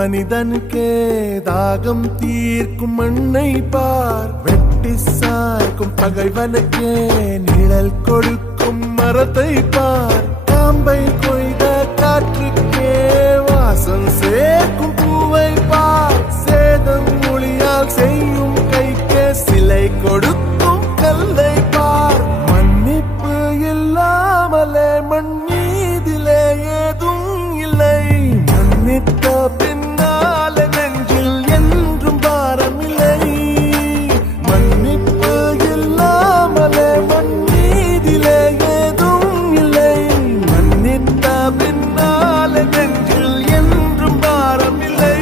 மனிதனுக்கே தாகம் தீர்க்கும் மண்ணை பார், வெட்டி சாய்க்கும் பகைவனுக்கே நிழல் கொடுக்கும் மரத்தை பார், காம்பை கொய்த காற்றுக்கே வாசம் சேர்க்கும் பூவை பார், சேதம் மொழியால் செய்யும் கைக்கே சிலை கொடுக்கும் கல்லை பார். மன்னிப்பு இல்லாமலே மண் மீதிலே ஏதும் இல்லை, மன்னித்த பின்னால நெஞ்சில் என்றும் பாரமில்லை. மன்னிப்பு இல்லாமலே மண் மீதிலே ஏதும் இல்லை, மன்னித்த பின்னால நெஞ்சில் என்றும் பாரமில்லை.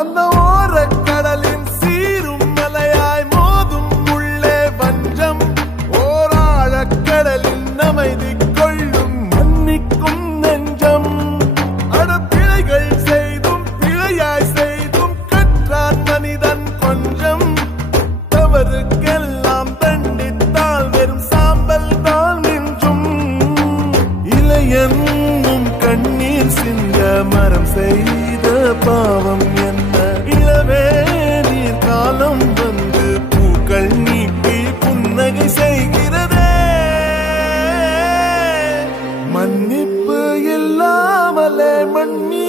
அந்த ஓரக்கடலின் சீரும் மலையாய் மோதும் உள்ளே வஞ்சம், ஓராழக்கடலின் அமைதி கொள்ளும் மன்னிக்கும் நெஞ்சம். அடப்பிழைகள் செய்தும் பிழையாய் செய்தும் கற்றான் மனிதன் கொஞ்சம், தவறுக்கெல்லாம் தண்டித்தால் வெறும் சாம்பல் தான் மிஞ்சும். இளையனும் கண்ணீர் சிந்த மரம் செய்த பாவம் என்ன, இளவே நீர் காலம் வந்து பூக்கள் நீக்கி புன்னகை செய்கிறதே. மன்னிப்பு இல்லாமலே மண்ணி